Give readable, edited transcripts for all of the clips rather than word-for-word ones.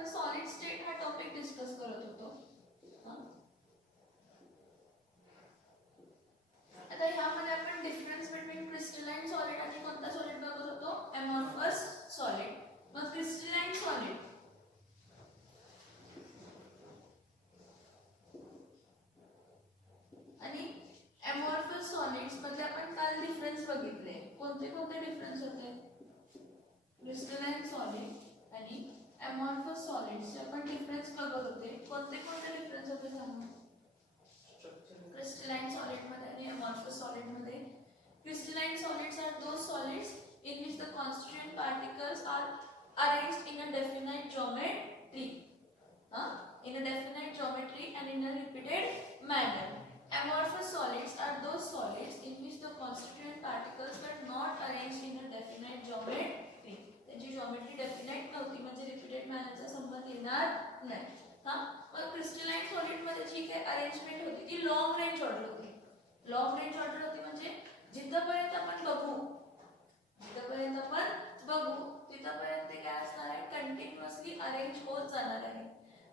आपण solid state हा topic discuss करत होतो. आता ह्यामध्ये आपण डिफरन्स बिटवीन क्रिस्टलाइन सॉलिड आणि कोणता सॉलिड बघत होतो, अमॉर्फस सॉलिड. मग क्रिस्टलाइन सॉलिड आणि अमॉर्फस सॉलिड्स मध्ये आपण काल डिफरन्स बघितले. कोणते कोणते डिफरन्स होते? क्रिस्टलाइन सॉलिड आणि अमॉर्फस सॉलिड्स आपण डिफरन्स बघत होते. कोणते कोणते डिफरन्स होते सांगा? क्रिस्टलाइन सॉलिड मध्ये आणि अमॉर्फस सॉलिड मध्ये. Crystalline solids are those solids in which the constituent particles are arranged in a definite geometry, in a definite geometry and in a repeated manner. Amorphous solids are those solids in which the constituent particles were not arranged in a definite geometry. त्यांची geometry definite नव्हती म्हणजे repeated manner चा संबंध येणार नाही. मग crystalline solid मध्ये जी काही अरेंजमेंट होती ती लॉंग रेंज ऑर्डर होती. लॉंग रेंज ऑर्डर होती म्हणजे जिथपर्यंत आपण बघू तिथपर्यंत ते काय असणार आहे, कंटिन्युअसली अरेंज होत जाणार आहे.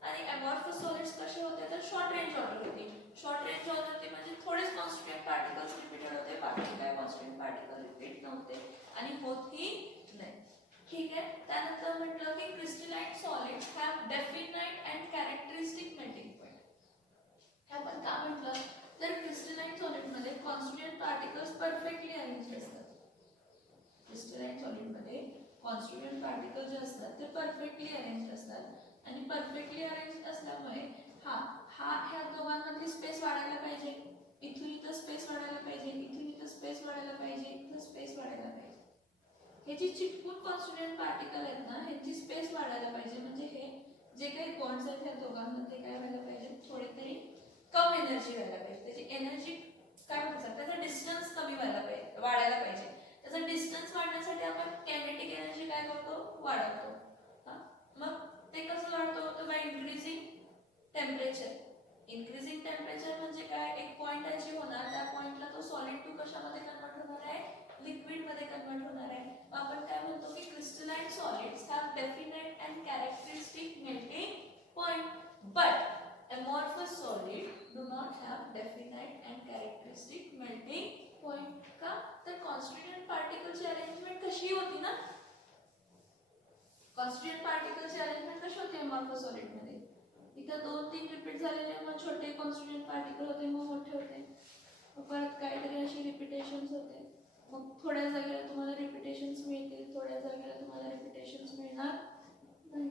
आणि अमॉर्फस सॉलिड्स कसे होते तर शॉर्ट रेंज ऑर्डर होती. शॉर्ट रेंज ऑर्डर होती म्हणजे थोडेच कॉन्स्टिट्यूएंट पार्टिकल्स रिपीटेड होते, बाकी काय कॉन्स्टिट्यूएंट पार्टिकल रिपीट नव्हते आणि होतही नाही. ठीक आहे. त्यानंतर म्हटलं की crystalline solids have definite and characteristic melting point. हे आपण का म्हटलं तर क्रिस्टलाइन सॉलिड मध्ये कॉन्स्टिट्यूएंट पार्टिकल्स परफेक्टली अरेंज असतात. क्रिस्टलाइन सॉलिड मध्ये कॉन्स्टिट्यूएंट पार्टिकल्स जे असतात ते परफेक्टली अरेंज असतात आणि परफेक्टली अरेंज असल्यामुळे ह्या दोघांमधली स्पेस वाढायला पाहिजे, इथून इथं स्पेस वाढायला पाहिजे, इथून इथं स्पेस वाढायला पाहिजे, इथं स्पेस वाढायला पाहिजे. हे जी चिटकून कॉन्स्टिट्यूएंट पार्टिकल आहेत ना ह्यांची स्पेस वाढायला पाहिजे म्हणजे हे जे काही बॉन्ड्स आहेत ह्या दोघांमध्ये काय व्हायला पाहिजे, थोडे तरी कम एनर्जी व्हायला पाहिजे. त्याची एनर्जी काय म्हणतात त्याचा डिस्टन्स कमी व्हायला पाहिजे, वाढायला पाहिजे. त्याचा डिस्टन्स वाढण्यासाठी आपण कायनेटिक एनर्जी काय करतो, वाढवतो. मग ते कसं वाढतो तर by increasing temperature. Increasing temperature म्हणजे काय, एक पॉइंट अचीव होणार, त्या पॉइंटला तो सॉलिड टू कशामध्ये कन्वर्ट होणार आहे, लिक्विड मध्ये कन्वर्ट होणार आहे. आपण काय म्हणतो की crystalline solids have definite and characteristic melting point, but amorphous solid do not have definite and characteristic melting point. का तर constituent particle ची अरेंजमेंट कशी होती ना, constituent particle ची अरेंजमेंट कशी होती amorphous solid मध्ये, इथं 2-3 रिपीट झालेले मग छोटे constituent particle होते मग मोठे होते, मग परत काहीतरी अशी रिपीटेशन्स होते, मग थोड्या जागेला तुम्हाला रिपीटेशन्स मिळतील, थोड्या जागेला तुम्हाला रिपीटेशन्स मिळणार नाही.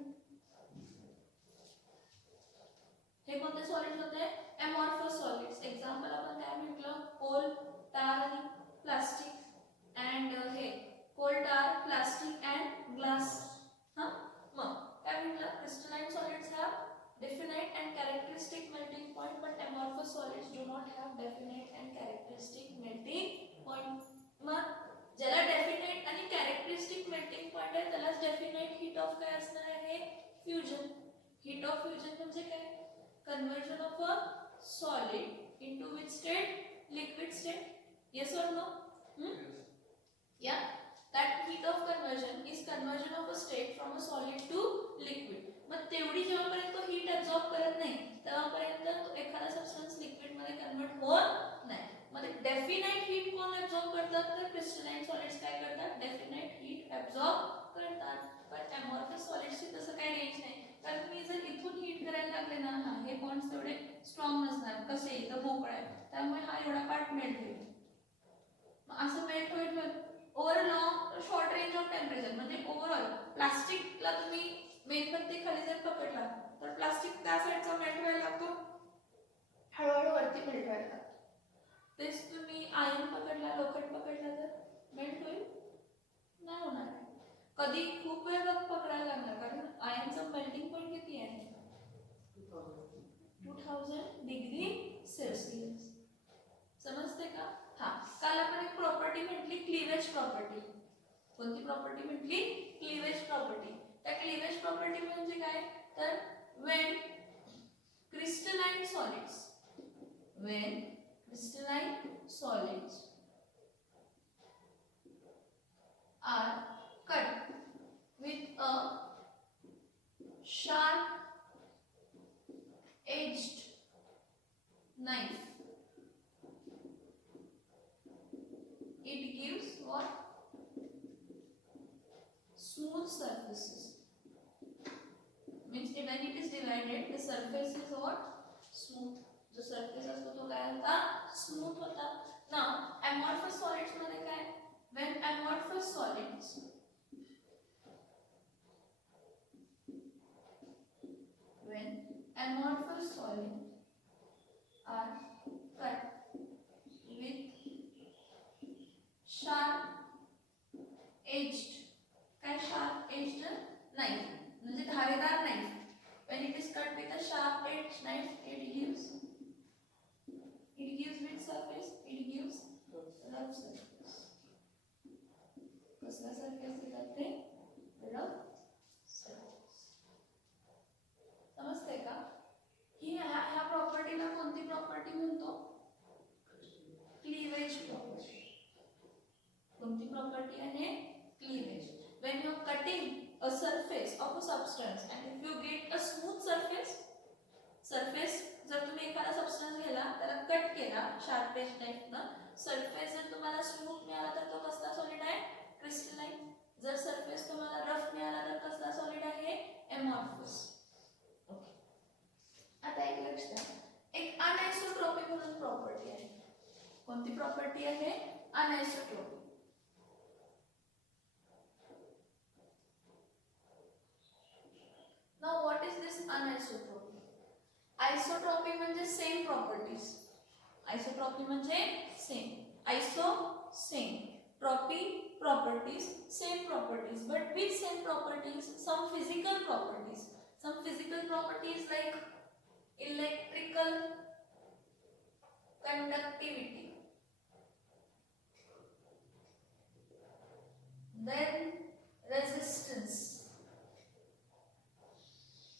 हे कोणते सॉलिड्स होते, अमॉर्फस सॉलिड्स. एक्झाम्पल आपण काय म्हटलं, कोल, टार आणि प्लास्टिक अँड हे कोल, टार, प्लास्टिक अँड ग्लास. मग काय म्हटलं, crystalline solids have definite and characteristic melting point but amorphous solids do not have definite and characteristic melting point. मग ज्याला डेफिनाइट आणि कॅरेक्टरिस्टिक मेल्टिंग पॉइंट आहे त्यालाच डेफिनाइट हीट ऑफ काय असणार आहे, फ्युजन. हीट ऑफ फ्युजन म्हणजे काय, conversion of a solid into which state, liquid state. Yes or no? Yeah, that heat of conversion is conversion of a state from a solid to liquid. मग तेवढी जेव्हापर्यंत तो heat absorb करत नाही तेव्हापर्यंत तो एखादा सबस्टन्स लिक्विड मध्ये कन्वर्ट होत नाही. मग डेफिनाइट हीट कोण ऍब्सॉर्ब करतात तर क्रिस्टलाइन सॉलिड्स काय करतात, डेफिनाइट हीट ऍब्सॉर्ब करतात. पण अमॉर्फस सॉलिड्सची तसं काही रेंज नाही, कारण तुम्ही जर इथून हीट करायला लागले ना, हे बॉन्ड्स तेवढे स्ट्रॉंग नसणार, कसे इथं मोकळा आहे त्यामुळे हा एवढा पार्ट मेल्ट होईल. मग असं मेल्ट होईल over long short range of temperature. म्हणजे ओव्हरऑल प्लास्टिकला तुम्ही मेणबत्ती खाली जर पकडला तर प्लास्टिक त्या साईडचा मेल्ट व्हायला लागतो, हळूहळू वरती मेल्ट व्हायला लागतो. तेच तुम्ही आयर्न पकडला, लोखंड पकडला तर मेल्ट होईल नाही होणार. कधी खूप वेळ पकडायला लागणार कारण आयर्नचं मेल्टिंग पॉइंट किती आहे, 2000 डिग्री सेल्सिअस. समजते का? काल आपण एक प्रॉपर्टी म्हटली क्लीवेज प्रॉपर्टी. कोणती प्रॉपर्टी म्हटली, क्लीवेज प्रॉपर्टी. त्या क्लीवेज प्रॉपर्टी म्हणजे काय तर when crystalline solids are cut with a sharp edged knife. It gives what? Smooth surfaces. Means when it is divided, the surface is what? Smooth. जो surface असतो तो काय होता? Smooth होता. Now amorphous solids मध्ये काय? When amorphous solids are cut with sharp edged knife म्हणजे धारेदार knife. When it is cut with a sharp edged knife, it gives which surface? It gives rough surface. कसला surface देतात ते? rough surface. समजतंय का? ही ह्या प्रॉपर्टीला कोणती प्रॉपर्टी म्हणतो? Cleavage property. कोणती प्रॉपर्टी आहे? Cleavage. When you are cutting a surface of a substance and if you get a smooth surface जर तुम्ही एखादा सबस्टन्स घ्याला त्याला कट केला शार्प एज टाइपनं, सरफेस जर तुम्हाला स्मूथ मिळाला तर तो कसला सॉलिड आहे? क्रिस्टलाइन. जर सरफेस तुम्हाला रफ मिळाला तर कसला सॉलिड आहे? एमॉर्फस. ओके. आता एक लक्ष द्या, एक अनआयसोट्रॉपी म्हणून प्रॉपर्टी आहे. कोणती प्रॉपर्टी आहे? Anisotropy. Now what is this anisotropy? Isotropy म्हणजे सेम प्रॉपर्टीज. आयसोट्रॉपी म्हणजे same. Iso same, tropy properties, same properties. But which same properties? Some physical properties. Some physical properties like electrical conductivity, then resistance,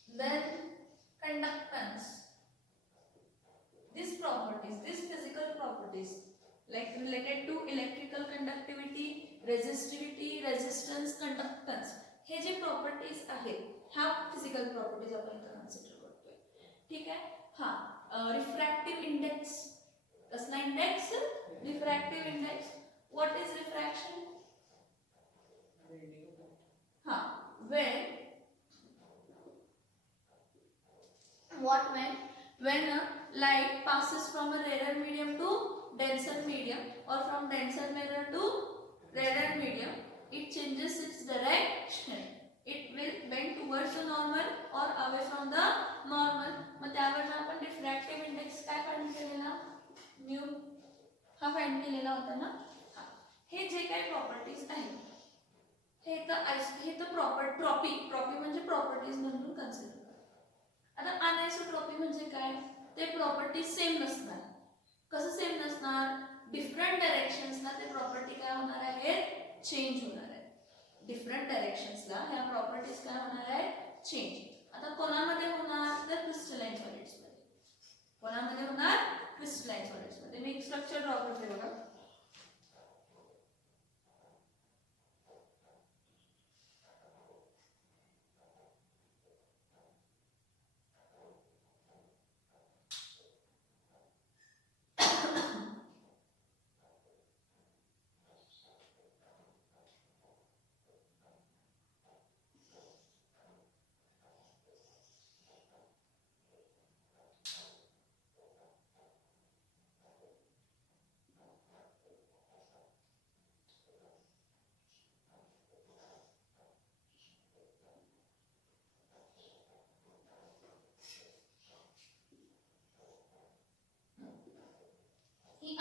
then conductance. These properties, these physical properties like related to electrical conductivity, resistivity, resistance, conductance, हे जे properties आहेत ह्या physical properties आपण इथे consider करतोय. ठीक आहे. हा रिफ्रॅक्टिव्ह इंडेक्स. कसला index? Refractive index. What is refraction? हा when light passes from a rarer medium to denser medium or from denser mirror to rarer medium, it changes its direction. It will bend towards the normal or away from the normal. मग त्यावरून आपण refractive index काय find केलेला? Mu हा find केलेला होता ना. हे जे काही प्रॉपर्टीज आहेत हे तर ट्रॉपी म्हणजे प्रॉपर्टीज म्हणून कन्सिडर. आता अनआयसोट्रॉपी म्हणजे काय? ते प्रॉपर्टीज सेम नसणार. कसं सेम नसणार? डिफरंट डायरेक्शन्सला ते प्रॉपर्टी काय होणार आहे? चेंज होणार आहे. डिफरंट डायरेक्शन्सला ह्या प्रॉपर्टीज काय होणार आहे? चेंज. आता कोणामध्ये होणार? तर क्रिस्टलाइन सॉलिड्समध्ये. कोणामध्ये होणार? क्रिस्टलाइन सॉलिड्समध्ये. मी एक स्ट्रक्चर ड्रॉ करते बघा.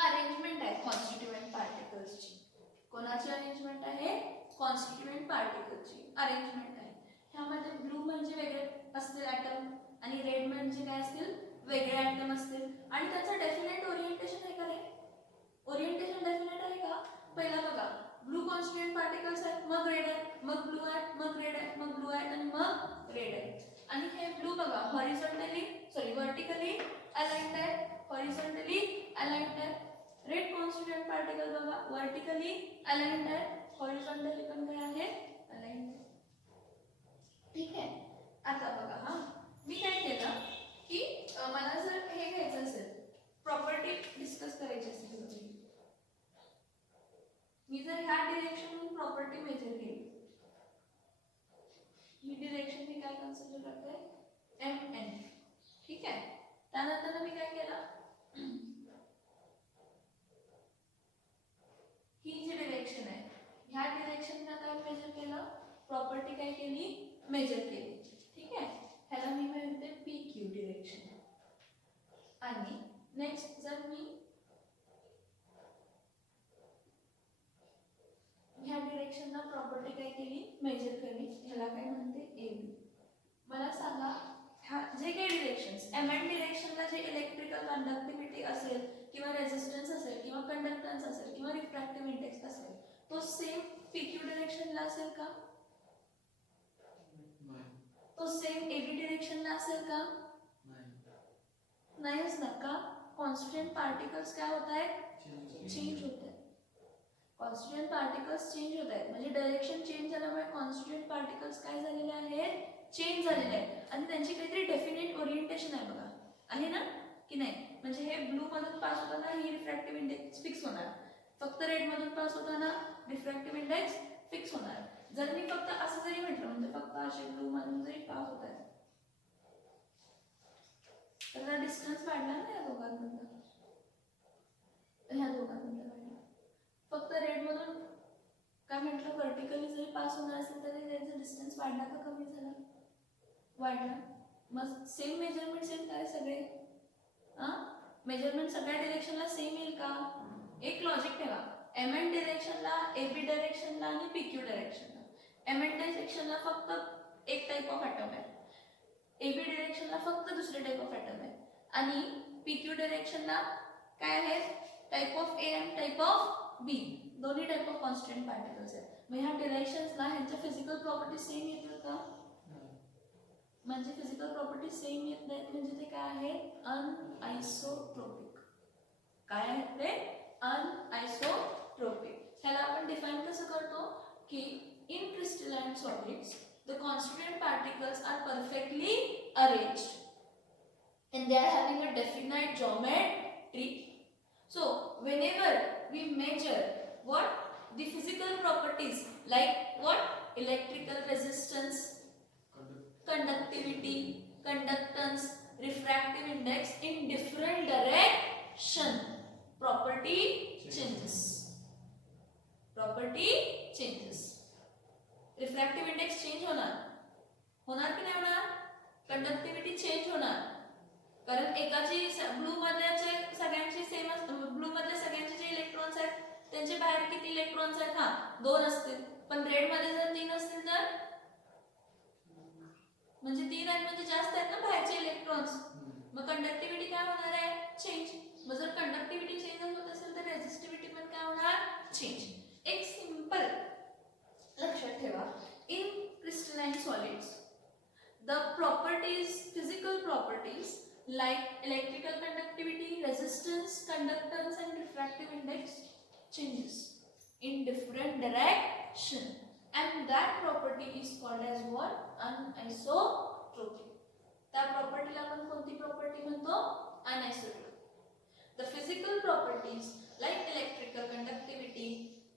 अरेंजमेंट आहे कॉन्स्टिट्यूएंट पार्टिकल्सची. कोणाची अरेंजमेंट आहे? कॉन्स्टिट्यूएंट पार्टिकलची अरेंजमेंट आहे. ह्यामध्ये ब्लू म्हणजे वेगळे असतील ॲटम आणि रेड म्हणजे काय असतील? वेगळे ॲटम असतील. आणि त्याचं डेफिनेट ओरिएंटेशन आहे का रे? ओरिएंटेशन डेफिनेट आहे का? पहिला बघा, ब्लू कॉन्स्टिट्यूएंट पार्टिकल्स आहेत, मग रेड आहेत, मग ब्लू आहेत, मग रेड आहेत, मग ब्लू आहेत आणि मग रेड आहेत. आणि हे ब्लू बघा व्हर्टिकली अलाइन्ड आहे, हॉरिझॉन्टली अलाइन्ड आहे. रेड कॉन्स्टिट्यूएंट पार्टिकल बघा व्हर्टिकली अलाइन्ड आहे, हॉरिझॉन्टली पण काय आहे? अलाइन्ड आहे. ठीक आहे. आता ही डिरेक्शन मी काय कन्सिडर करते MN. ठीक आहे. त्यानंतर मी काय केलं, ही जी डिरेक्शन आहे ह्या डिरेक्शनला काय मेजर केलं, प्रॉपर्टी काय केली, मेजर केली. ठीक आहे. ह्याला मी म्हणते PQ डिरेक्शन. आणि नेक्स्ट जर मी ह्या डिरेक्शनला प्रॉपर्टी काय केली, मेजर केली, ह्याला काय म्हणते AB. मला सांगा ह्या जे काही डिरेक्शन्स MN डिरेक्शनला जे इलेक्ट्रिकल कंडक्टिव्हिटी असेल किंवा रेजिस्टन्स असेल किंवा कंडक्टन्स असेल किंवा रिफ्रॅक्टिव्ह इंडेक्स असेल तो सेम PQ डिरेक्शनला असेल का, तो सेम AB डिरेक्शनला असेल का, नाही असणार का. कॉन्स्टंट पार्टिकल्स काय होत आहेत, चेंज होत आहेत. कॉन्स्टंट पार्टिकल्स चेंज होत आहेत म्हणजे डायरेक्शन चेंज झाल्यामुळे कॉन्स्टंट पार्टिकल्स काय झालेले आहेत, चेंज झालेले आहेत. आणि त्यांची काहीतरी डेफिनेट ओरिएंटेशन आहे बघा, आहे ना की नाही. म्हणजे हे ब्लू मधून पास होताना ही रिफ्रॅक्टिव्ह इंडेक्स फिक्स होणार, फक्त रेड मधून पास होताना रिफ्रॅक्टिव्ह इंडेक्स फिक्स होणार. जर मी फक्त असं जरी म्हटलं म्हणजे फक्त असे ब्लू मधून जरी पास होत आहे तर डिस्टन्स वाढला ना या दोघांमधला, ह्या दोघांमधला वाढला. फक्त रेड मधून काय म्हटलं व्हर्टिकली जरी पास होणार असेल तरी त्यांचा डिस्टन्स वाढला का कमी झाला, वाढला. मग सेम मेजरमेंट सेम काय सगळे, मेजरमेंट सगळ्या डिरेक्शनला सेम येईल का. एक लॉजिक ठेवा, MN डिरेक्शनला, AB डिरेक्शनला आणि PQ डिरेक्शनला. MN डिरेक्शनला फक्त एक टाइप ऑफ ॲटम आहे, AB डिरेक्शनला फक्त दुसरे टाइप ऑफ ॲटम आहे. आणि PQ डिरेक्शनला काय आहे, टाइप ऑफ A आणि टाइप ऑफ B, दोन्ही टाइप ऑफ कॉन्स्टंट पार्टिकल्स आहेत. मग ह्या डिरेक्शन्सला ह्यांच्या फिजिकल प्रॉपर्टी सेम येतील का, म्हणजे फिजिकल प्रॉपर्टी सेम येत नाहीत म्हणजे ते काय आहे, अनआयसोट्रोपिक. काय आहेत ते, अनआयसोट्रोपिक. ह्याला आपण डिफाइन कसं करतो की in crystalline solids the constituent particles are perfectly arranged and they are having a definite geometry. So whenever we measure what the physical properties like what electrical resistance, conductivity, conductance, refractive index in different direction, property changes, property changes. Refractive index change होणार, होणार की नाही होणार, conductivity change होणार. कारण एकाची blue मधल्याचे सगळ्यांची same असते, ब्लू मधले सगळ्यांचे जे इलेक्ट्रॉन्स आहेत त्यांचे बाहेर किती इलेक्ट्रॉन्स आहेत, हा 2 असतील. पण रेड मध्ये जर 3 असतील तर म्हणजे 3 आहेत म्हणजे जास्त आहेत ना बाहेरचे इलेक्ट्रॉन्स, मग कंडक्टिव्हिटी काय होणार आहे, चेंज. मग जर कंडक्टिव्हिटी चेंज होत असेल तर रेझिस्टिव्हिटी पण काय होणार, चेंज. एक सिंपल लक्षात ठेवा, in crystalline solids the properties, physical properties like electrical conductivity, resistance, conductance and refractive index changes in different direction and that property is called as what, anisotropic. त्या प्रॉपर्टीला आपण कोणती प्रॉपर्टी म्हणतो, अनआयसोट्रोपिक. The physical properties like electrical conductivity,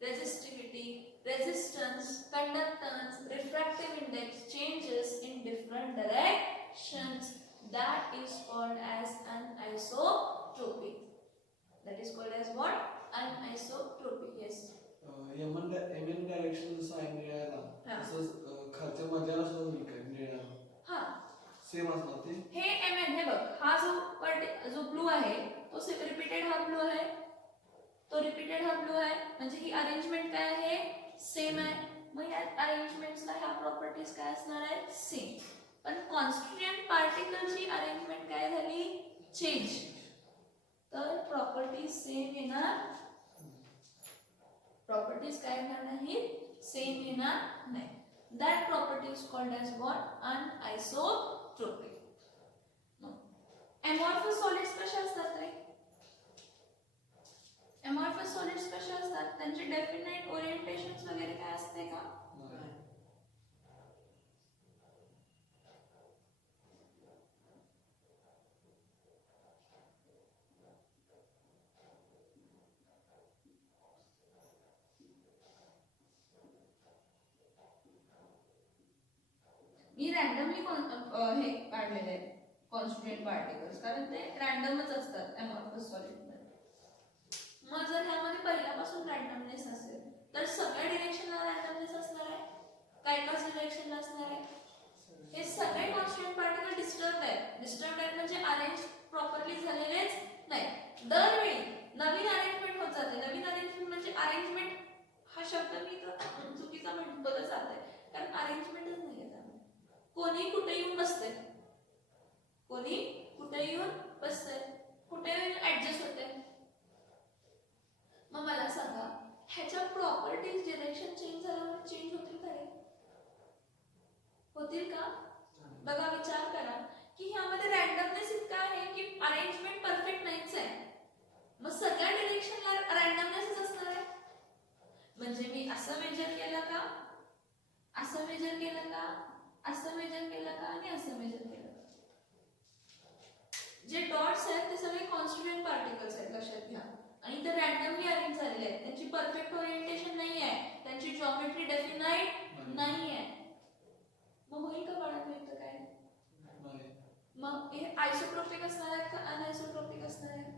resistivity, resistance, conductance, refractive index changes in different directions. That is called as anisotropic. That is called as what? Anisotropic. Yes. MN direction जसं आहे निळ्याला, तसंच खालच्या मध्याला सुद्धा निळ्याला हा सेम असणार ते. हे MN, हे बघ, हा जो ब्लू आहे तो रिपीटेड हा ब्लू आहे, तो रिपीटेड हा ब्लू आहे म्हणजे ही अरेंजमेंट काय आहे, सेम आहे. मग या अरेंजमेंट्सला ह्या प्रॉपर्टीज काय असणार आहेत, सेम. पण कॉन्स्टिट्यूएंट पार्टिकलची अरेंजमेंट काय झाली, चेंज. तर प्रॉपर्टीज सेम येणार, प्रॉपर्टीज काय येणार नाही, सेम येणार नाही. That property is called as what, anisotropic. Amorphous solids कशा असतात रे, अमॉर्फस सॉलिड्स कशा असतात, त्यांचे डेफिनेट ओरिएंटेशन्स वगैरे काय असते का, मी रॅन्डमली हे काढलेले आहेत कॉन्स्टिट्युएंट पार्टिकल्स, कारण ते रॅन्डमच असतात अमॉर्फस सॉलिड मध्ये. मग जर ह्यामध्ये पहिल्यापासून रॅन्डमनेस असेल तर सगळ्या डिरेक्शनला रॅन्डमनेस असणार आहे, काय एकाच डिरेक्शनला असणार आहे. हे सगळे कॉन्स्टिट्युएंट पार्टिकल डिस्टर्ब आहेत म्हणजे अरेंज प्रॉपरली झालेलेच नाही. दरवेळी नवीन अरेंजमेंट होत जाते. नवीन अरेंजमेंट म्हणजे अरेंजमेंट हा शब्द मी तर चुकीचा बोलत जाते, कारण अरेंजमेंटच नाही आहे त्यामध्ये. कोणी कुठे येऊन बसते, कोणी कुठे येऊन बसते, कुठे येऊन ऍडजस्ट होते. मग मला सांगा ह्याच्या प्रॉपर्टीज डिरेक्शन चेंज झाल्यावर चेंज होतील का रे? होतील का? बघा विचार करा की ह्यामध्ये रॅन्डमनेस इतका आहे की अरेंजमेंट परफेक्ट नाहीच आहे. मग सगळ्या डिरेक्शनला रॅन्डमनेस असणार आहे. म्हणजे मी असं मेजर केलं का, असं मेजर केलं का, असं मेजर केलं का आणि असं मेजर केलं का. जे डॉट्स आहेत ते सगळे कॉन्स्टिट्युएंट पार्टिकल्स आहेत लक्षात घ्या, आणि ते रॅन्डमली अरेंज झालेले आहेत. त्यांची परफेक्ट ओरिएंटेशन नाही आहे, त्यांची जॉमेट्री डेफिनाइट नाही आहे. मग होईल का बाळांनो इथं काय? मग हे आयसोट्रोपिक असणार आहेत का अनआयसोट्रोपिक असणार आहे?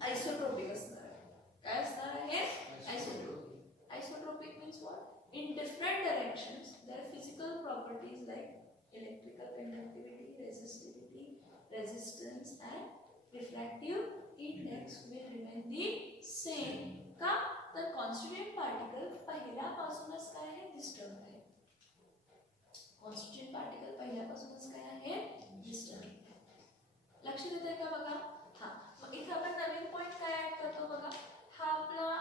आयसोट्रोपिक असणार आहे. काय असणार आहे? Isotropic. Isotropic means what? In different directions, their physical properties like electrical conductivity, resistivity, resistance, and refractive index will remain the same. का? तर constituent particle पहिल्यापासूनच काय आहे? डिस्टर्ब आहे. constituent particle पहिल्यापासूनच काय आहे? डिस्टर्ब आहे. लक्षात येतंय का बघा? हा, मग इथे आपण नवीन पॉइंट काय ऍड करतो बघा. हा आपला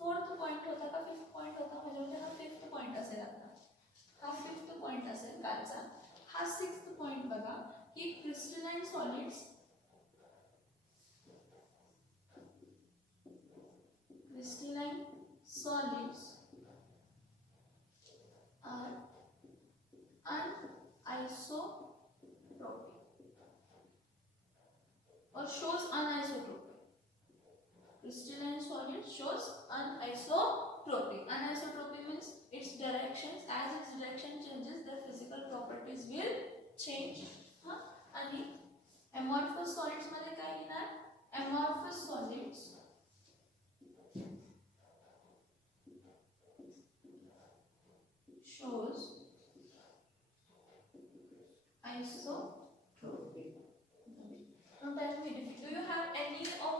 4th पॉइंट होता का 5th पॉइंट होता? म्हणजे हा 5th पॉइंट असेल आता. हा 5th पॉइंट असेल कालचा. हा 6th पॉइंट बघा की crystalline solids are अनआइसोट्रोपिक or shows anisotropic. Crystalline solid shows anisotropic. Anisotropic means its directions, as its direction changes, the physical properties will change. आणि amorphous solids मध्ये काय येणार? Amorphous solids shows isotropic. Now tell me, do you have any of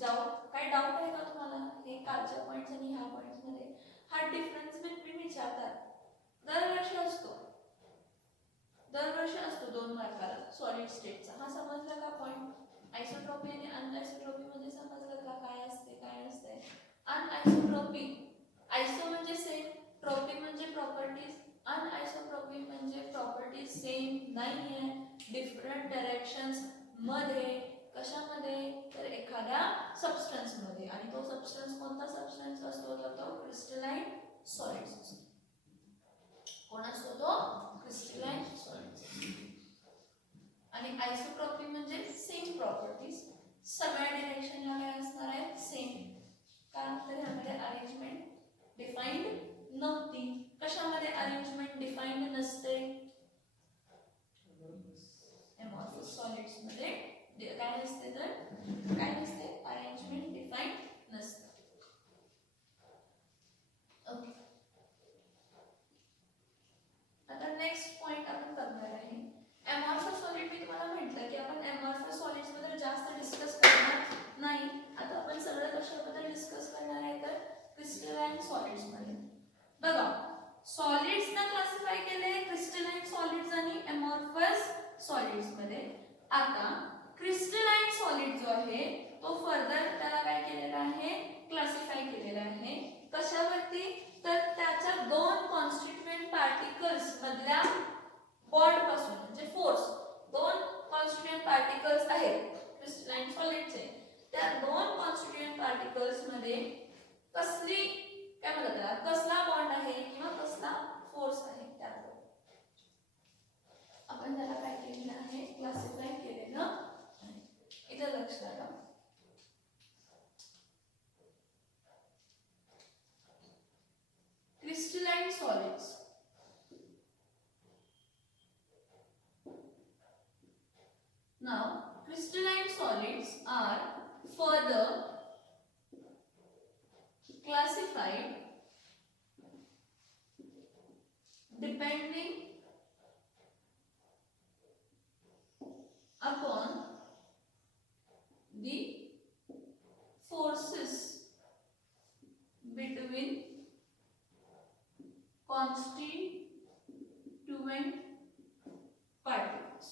doubt? काय doubt आहे का तुम्हाला हे कालच्या पॉइंट्स आणि ह्या पॉइंट्स मध्ये? हा डिफरन्स बिटवीन विचारतात. दरवर्षी असतो 2 मार्काला सॉलिड स्टेटचा. हा समजला का पॉइंट? आयसोट्रोपी आणि अनआयसोट्रोपी मध्ये समजलं का काय असते काय नसते? अनआयसोट्रोपिक, आयसो म्हणजे सेम, ट्रोपिक म्हणजे प्रॉपर्टीज. अनआयसोट्रोपिक म्हणजे प्रॉपर्टीज सेम नाहीये, डिफरंट डायरेक्शन्स मध्ये. कशामध्ये? तर एखाद्या सबस्टन्स मध्ये. आणि तो सबस्टन्स कोणता सबस्टन्स असतो? तर तो क्रिस्टलाइन सॉलिड्स असतो. कोण असतो तो? Crystalline solids. आणि आयसोट्रोपिक म्हणजे सेम प्रॉपर्टीज, सगळ्या डायरेक्शनला काय असणार आहे? सेम. कारण तर ह्यामध्ये अरेंजमेंट डिफाइंड नव्हती. कशामध्ये अरेंजमेंट डिफाइंड नसते? अमॉर्फस सॉलिड्स मध्ये काय नसते? तर काय नसते? अरेंजमेंट डिफाइंड नसते. ओके, आता नेक्स्ट पॉइंट आपण करणार आहे अमॉर्फस सॉलिड. मी तुम्हाला म्हटलं की आपण अमॉर्फस सॉलिड्स मध्ये जास्त डिस्कस करणार नाही. आता आपण सगळं कशाबद्दल डिस्कस करणार आहे? तर क्रिस्टलाइन सॉलिड्स मध्ये. बघा, सॉलिड्स ना क्लासिफाय केले क्रिस्टलाइन सॉलिड्स आणि अमॉर्फस सॉलिड्स मध्ये. आता क्रिस्टलाइन सॉलिड जो आहे तो फर्दर त्याला काय केलेला आहे? क्लासिफाय केलेला आहे. कशावरती? तर त्याच्या 2 कॉन्स्टिट्युएंट पार्टिकल्स मधल्या बॉन्ड पासून, म्हणजे फोर्स. 2 कॉन्स्टिट्युएंट पार्टिकल्स आहेत क्रिस्टलाइन सॉलिडचे. त्या 2 कॉन्स्टिट्युएंट पार्टिकल्स मध्ये कसली काय म्हणतात त्याला, कसला बॉन्ड आहे किंवा कसला फोर्स आहे त्यावर आपण त्याला काय केलेलं आहे? क्लासिफाय केलेलं आहे. इथं लक्ष द्या. Crystalline solids Now crystalline solids are further classified depending upon the forces between constituent particles.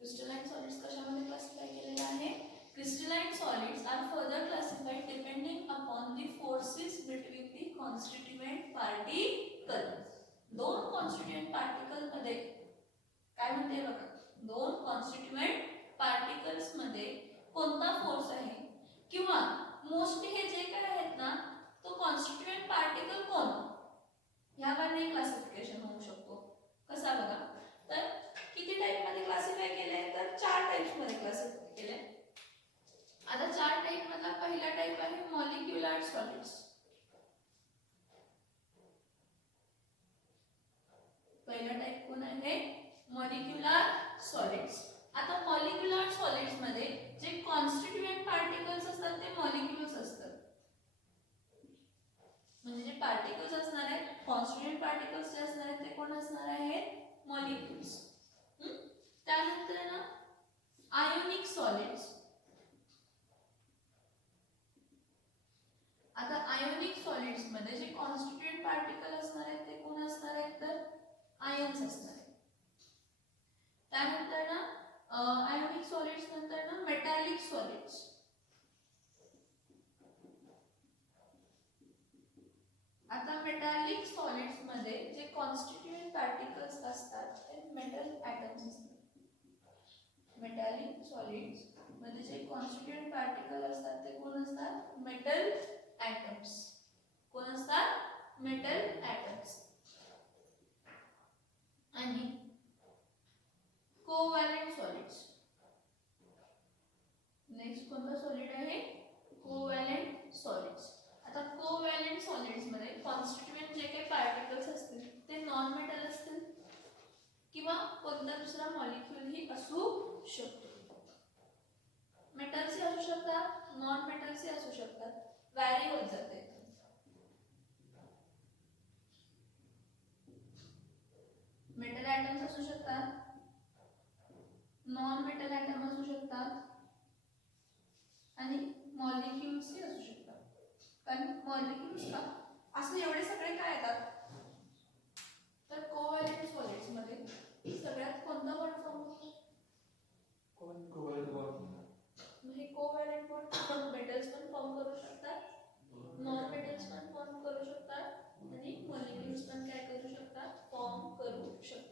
Crystalline solids कशामध्ये क्लासिफाय केलेले आहे? Crystalline solids are further classified depending upon the forces between the constituent particles. दोन constituent particles मध्ये काय म्हणते बघा, दोन constituent particles मध्ये कोणता फोर्स आहे किंवा मोस्टली हे जे काय आहेत ना तो constituent particle कोण, यावरने क्लासिफिकेशन होऊ शकतो. कसा बघा, तर किती टाइप मध्ये क्लासिफाय केले, तर 4 टाइप्स मध्ये क्लासिफाय केले. आता 4 टाइप मधला पहिला टाइप आहे मॉलिक्युलर सॉलिड्स. पहिला टाइप कोण आहे? Molecular solids. आता मॉलिक्युलर सॉलिड्स मध्ये जे कॉन्स्टिट्यूएंट पार्टिकल्स असतात ते मॉलिक्युल्स असतात. म्हणजे जे पार्टिकल्स असणार आहेत, कॉन्स्टिट्यूएंट पार्टिकल्स जे असणार आहेत ते कोण असणार आहेत? मॉलिक्युल्स. त्यानंतर ना आयोनिक सॉलिड्स. आता आयोनिक सॉलिड्स मध्ये जे कॉन्स्टिट्यूएंट पार्टिकल असणार आहेत ते कोण असणार आहेत? तर आयन्स असणार आहेत. त्यानंतर ना आयोनिक सॉलिड्स नंतर ना मेटॅलिक सॉलिड्स. आता मेटॅलिक सॉलिड्स मध्ये जे कॉन्स्टिट्यूएंट पार्टिकल्स असतात ते मेटल ॲटम्स असतात. मेटॅलिक सॉलिड्स मध्ये जे कॉन्स्टिट्यूएंट पार्टिकल असतात ते कोण असतात? Metal atoms. कोण असतात? Metal atoms. आणि कोव्हॅलेंट सॉलिड्स. नेक्स्ट कोणता सॉलिड आहे? Covalent solids. आता कोव्हॅलेंट सॉलिड्स मध्ये कॉन्स्टिट्यूएंट जे काही पार्टिकल्स असतील ते नॉन मेटल असतील किंवा कोणता दुसरा मॉलिक्यूल ही असू शकतो. मेटल्स असू शकतात, नॉन मेटल्स असू शकतात, व्हॅरी होत जाते. मेटल ॲटम्स असू शकतात, नॉन मेटल ॲटम असू शकतात आणि मॉलिक्युल्स ही असू शकतात. कारण मॉलिक्युल्स का असं एवढे सगळे काय येतात, तर कोव्हॅलेंट सॉलिड्स मध्ये सगळ्यात कोणता बॉन्ड फॉर्म होतो? Covalent bond. हे कोव्हॅलेंट बॉन्ड मेटल्स पण फॉर्म करू शकतात, नॉन मेटल्स पण फॉर्म करू शकतात आणि मॉलिक्युल्स पण काय करू शकतात? फॉर्म करू शकतात.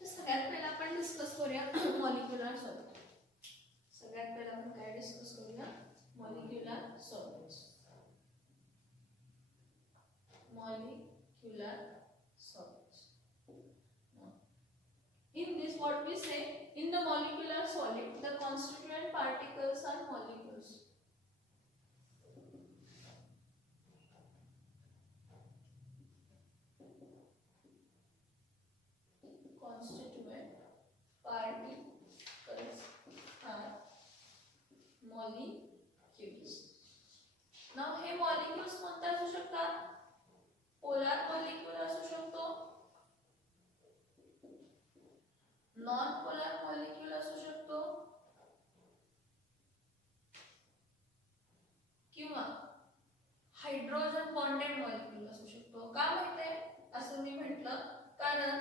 तर सगळ्यात पहिला आपण डिस्कस करूया मॉलिक्युलर सॉलिड. सगळ्यात पहिला आपण काय डिस्कस करूया? Molecular solids. Molecular solids. In this, what we say, in the molecular solid, the constituent particles are molecules. Constituent particles are molecules. Now, हे molecules कोणते असू शकतात? पोलर मॉलिक्यूल असू शकतो, नॉन पोलर मॉलिक्यूल असू शकतो किंवा हायड्रोजन बॉन्डेड मॉलिक्यूल असू शकतो. का माहितीये असं मी म्हटलं? कारण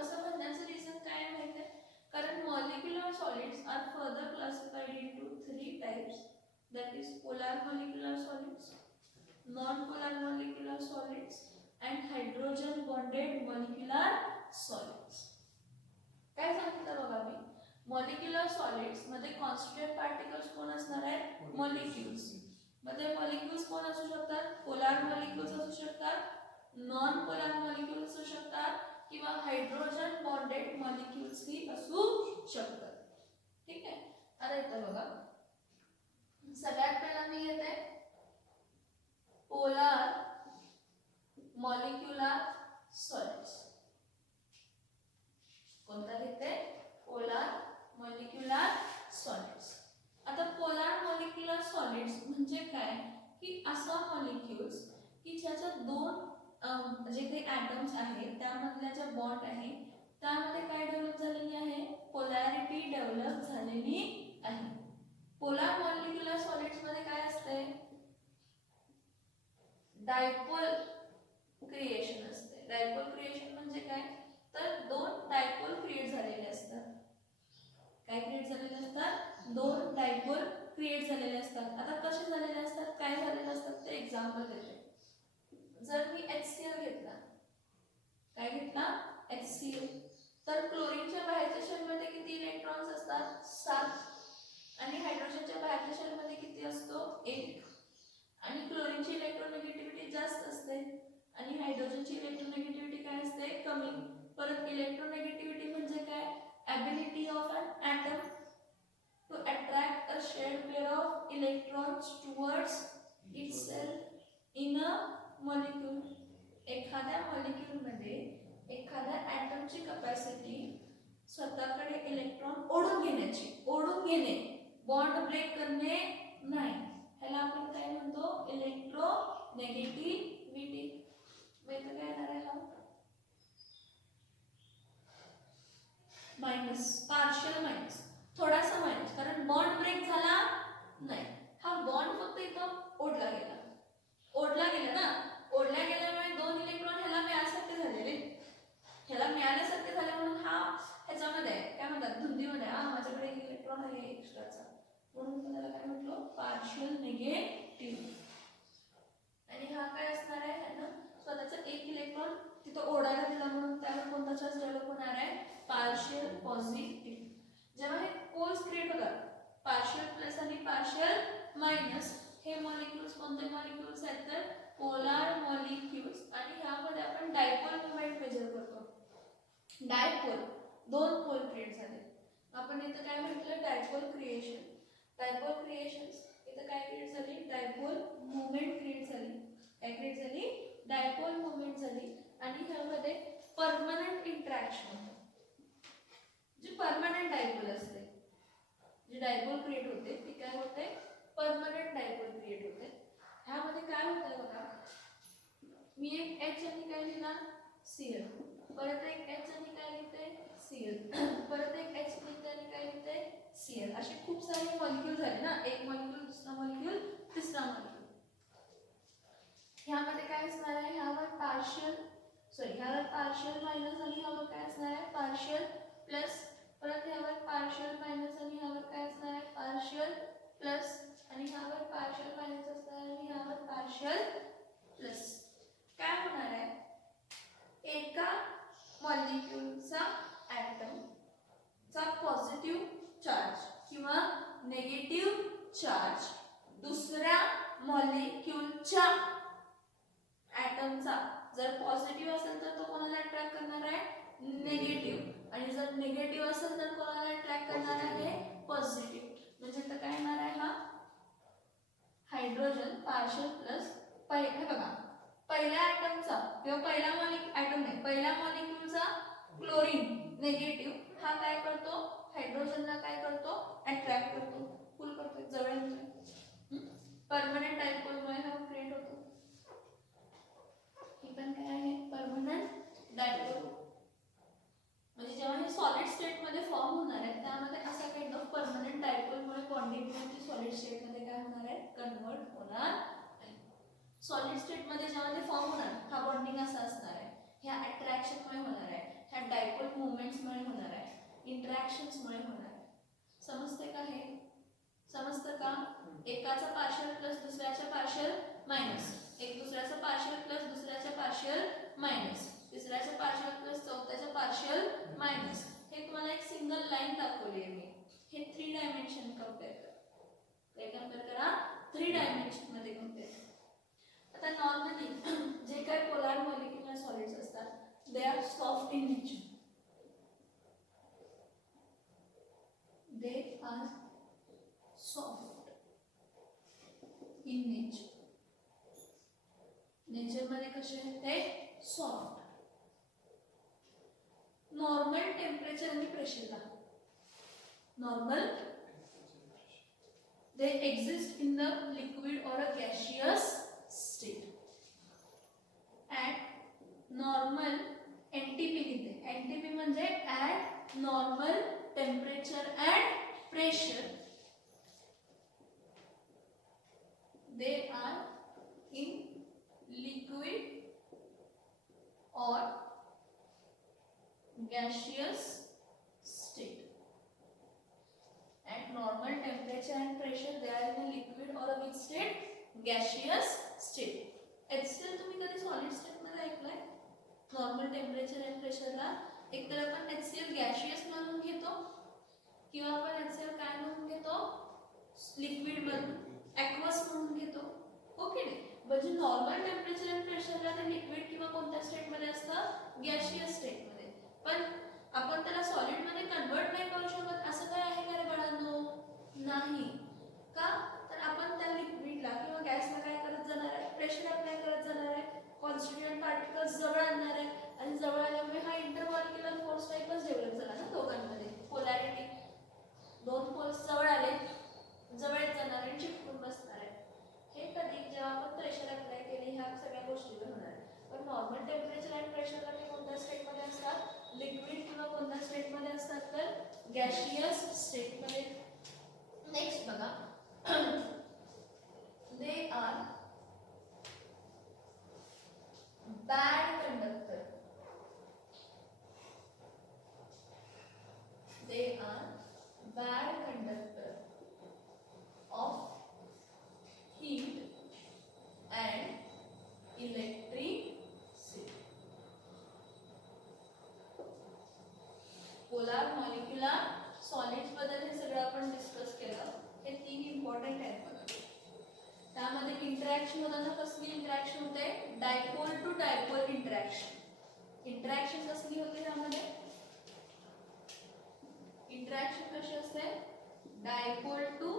असं म्हणण्याचं रिझन काय माहितीये? कारण molecular solids are further classified into 3 types. That is polar molecular solids, non-polar molecular solids and hydrogen bonded molecular solids. काय सांगितलं बघा मी? मॉलिक्युलर सॉलिड्स मध्ये कॉन्स्टिट्यूएंट पार्टिकल्स कोण असणार आहेत? मॉलिक्युल्स. मध्ये मॉलिक्युल्स कोण असू शकतात? पोलार मॉलिक्युल्स असू शकतात, नॉन पोलार मॉलिक्युल्स असू शकतात किंवा हायड्रोजन बॉन्डेड मॉलिक्युल्स ही असू शकतात. ठीक आहे. आता इथं बघा, सगळ्यात पहिला मी येते म्हणजे काय की असा मॉलिक्युल्स की ज्याच्या दोन जे काही ॲटम्स आहेत त्यामधल्या ज्या बॉन्ड आहे त्यामध्ये काय डेव्हलप झालेली आहे, पोलॅरिटी डेव्हलप झालेली आहे. पोलार मॉलिक्युलर सॉलिड्स मध्ये काय असते, डायपोल क्रिएशन असते. डायपोल क्रिएशन म्हणजे काय, तर दोन डायपोल क्रिएट झालेले असतात. काय क्रिएट झालेले असतात, दोन डायपोल क्रिएट झालेले असतात. आता कसे झालेले असतात, काय झालेले असतात ते एक्झाम्पल देते. जर मी HCl घेतला, काय घेतला, HCl, तर क्लोरीनच्या बाहेरच्या शेलमध्ये किती इलेक्ट्रॉन्स असतात, 7, आणि हायड्रोजनच्या बाहेरच्या शेलमध्ये किती असतो, 1. आणि क्लोरीनची इलेक्ट्रोनेगेटिव्हिटी जास्त असते आणि हायड्रोजनची इलेक्ट्रोनेगेटिव्हिटी काय असते, कमी. परत इलेक्ट्रोनेगेटिव्हिटी म्हणजे काय, ability of an atom to attract a shared pair of electrons towards itself in a molecule. एखाद्या मॉलिक्यूल मध्ये एखाद्या ॲटमची कपॅसिटी स्वतःकडे इलेक्ट्रॉन ओढून घेणे, बॉन्ड ब्रेक करणे नाही, ह्याला आपण काय म्हणतो, इलेक्ट्रोनेगेटिव्हिटी. माहिती काय येणार आहे, हा मायनस, पार्शियल मायनस, थोडासा मायनस, कारण बॉन्ड ब्रेक झाला नाही. हा बॉन्ड फक्त इथं ओढला गेला ना, ओढल्या गेल्यामुळे दोन इलेक्ट्रॉन ह्याला मिळाल्यासारखे झाले म्हणून हा ह्याच्यामध्ये काय म्हणतात, धुंदीमध्ये, हा माझ्याकडे एक इलेक्ट्रॉन आहे एक्स्ट्राचा, म्हणून त्याला काय म्हटलं, पार्शियल निगेटिव्ह. आणि हा काय असणार आहे ना, स्वतःचा एक इलेक्ट्रॉन तिथं ओढायला दिला म्हणून त्याला कोणता चार्ज डेव्हलप होणार आहे, पार्शियल पॉझिटिव्ह. जेव्हा हे पोल्स क्रिएट होतात, पार्शियल प्लस आणि पार्शियल मायनस, हे मॉलिक्युल्स कोणते मॉलिक्युल्स आहेत, तर पोलार मॉलिक्युल्स. आणि ह्यामध्ये आपण डायपोल मोमेंट मेजर करतो. डायपोल, दोन पोल क्रिएट झाले, आपण इथं काय म्हटलं, डायपोल क्रिएशन. डायपोल क्रिएशन्स इथं काय क्रिएट झाली, डायपोल मोमेंट क्रिएट झाली. काय क्रिएट झाली, डायपोल मोमेंट झाली. आणि ह्यामध्ये परमनंट इंटरॅक्शन, जी परमनंट डायपोल असते, जी डायपोल क्रिएट होते ती काय होते, परमनंट डायपोल क्रिएट होते. ह्यामध्ये काय होतं बघा, मी एक H आणि काय लिहिला, Cl, परत एक H आणि काय लिहिते, Cl, परत एक H लिहिते आणि काय लिहिते, Cl. असे खूप सारे मॉलिक्यूल झाले ना, एक मॉलिक्यूल, दुसरा मॉलिक्यूल, तिसरा मॉलिक्यूल. ह्यामध्ये काय असणार आहे, ह्यावर पार्शियल मायनस आणि ह्यावर काय असणार आहे, पार्शियल प्लस. परत ह्यावर पार्शियल मायनस आणि ह्यावर काय असणार आहे, पार्शियल प्लस. आणि ह्यावर पार्शियल मायनस असणार आहे आणि ह्यावर पार्शियल प्लस. काय होणार आहे, एका मॉलिक्यूलचा ॲटमचा पॉझिटिव्ह चार्ज किंवा नेगेटिव्ह चार्ज दुसऱ्या मॉलिक्यूलच्या ॲटमचा जर पॉझिटिव्ह असेल तर तो कोणाला अट्रॅक्ट करणार आहे, निगेटिव्ह. आणि जर निगेटिव्ह असेल तर कोणाला अट्रॅक्ट करणार आहे, पॉझिटिव्ह. म्हणजे तर काय येणार आहे, हा हायड्रोजन पार्शियल प्लस. हे बघा, पहिल्या ॲटमचा किंवा पहिल्या मॉलिक्यूलचा क्लोरीन निगेटिव्ह, हा काय करतो, हायड्रोजनला काय करतो, अट्रॅक्ट करतो, पुल करतो, जवळ येतो. परमनंट डायपोलमुळे हा क्रिएट होतो. हे पण काय आहे, परमनंट डायपोल. म्हणजे जेव्हा हे सॉलिड स्टेट मध्ये फॉर्म होणार आहे त्यामध्ये असा काइंड ऑफ परमनंट डायपोलमुळे बॉन्डिंग एनर्जी सॉलिड स्टेट मध्ये काय होणार आहे, कन्वर्ट होणार आहे. सॉलिड स्टेट मध्ये जेव्हा ते फॉर्म होणार, हा बॉन्डिंग असा असणार आहे, ह्या अट्रॅक्शनमुळे होणार आहे, ह्या डायपोल मुवमेंट्समुळे होणार आहे, इंटरॅक्शन्समुळे होणार आहे. समजते का हे, समजतं का, एकाचा पार्शियल प्लस दुसऱ्याच्या पार्शियल मायनस, एक दुसऱ्याचा पार्शियल प्लस दुसऱ्याच्या पार्शियल मायनस, तिसऱ्याचा पार्शियल प्लस चौथ्याच्या पार्शियल मायनस. हे तुम्हाला एक सिंगल लाईन दाखवली आहे मी. हे 3 डायमेन्शन कम्पेअर करा, काय कम्पेअर करा, 3 डायमेन्शन मध्ये कम्पेअर. आता नॉर्मली जे काही पोलार मॉलिक्युलर सॉलिड्स असतात they are soft in nature, they are soft in nature. Nature मध्ये कसे आहेत ते, सॉफ्ट. नॉर्मल टेम्परेचर आणि प्रेशरला, normal they exist in the liquid or a gaseous state. At normal NTP लिहिते. NTP म्हणजे at normal temperature and pressure they are in liquid or gaseous state. At normal temperature and pressure they are in a liquid or a which state? Gaseous state. HCl तुम्ही कधी solid state मध्ये ऐकलंय? Normal temperature and प्रेशरला एकतर आपण HCl gaseous म्हणून घेतो किंवा आपण HCl काय म्हणून घेतो? लिक्विड म्हणून, ॲक्वस म्हणून घेतो. ओके नाही? म्हणजे नॉर्मल टेम्परेचर अँड प्रेशरला ते लिक्विड किंवा कोणत्या स्टेट मध्ये असतं? गॅशियस स्टेट मध्ये. पण आपण त्याला सॉलिड मध्ये कन्वर्ट नाही करू शकत असं काय आहे का रे बाळांनो? नाही. का? तर आपण त्या लिक्विडला किंवा गॅसला काय करत जाणार आहे? प्रेशर अप्लाय करत जाणार आहे. कॉन्स्टिट्यूएंट पार्टिकल्स जवळ आणणार आहे आणि जवळ आल्यामुळे हा इंटरमॉलिक्युलर फोर्स टाइपच डेव्हलप झाला ना दोघांमध्ये. पोलॅरिटी दोन पोल्स जवळ आले, जवळ येत जाणार आणि चिपकून बसणार आहे. हे कधी जेव्हा आपण प्रेशर अप्लाय केले ह्या सगळ्या गोष्टीवर होणार आहे. पण नॉर्मल टेम्परेचर अँड प्रेशरला ते कोणत्या स्टेटमध्ये असतात? लिक्विड किंवा कोणत्या स्टेटमध्ये असतात? तर गॅशियस स्टेटमध्ये. नेक्स्ट बघा, they are bad conductor. They are bad conductor of heat and electricity. Polar, molecular, solids बद्दल हे सगळं आपण डिस्कस केलं. हे तीन इम्पॉर्टंट आहेत बघा. त्यामध्ये इंटरॅक्शन होताना कसली इंटरॅक्शन होते? Dipole to dipole interaction. Interaction कसली होते त्यामध्ये? इंटरॅक्शन कशी असते? Dipole to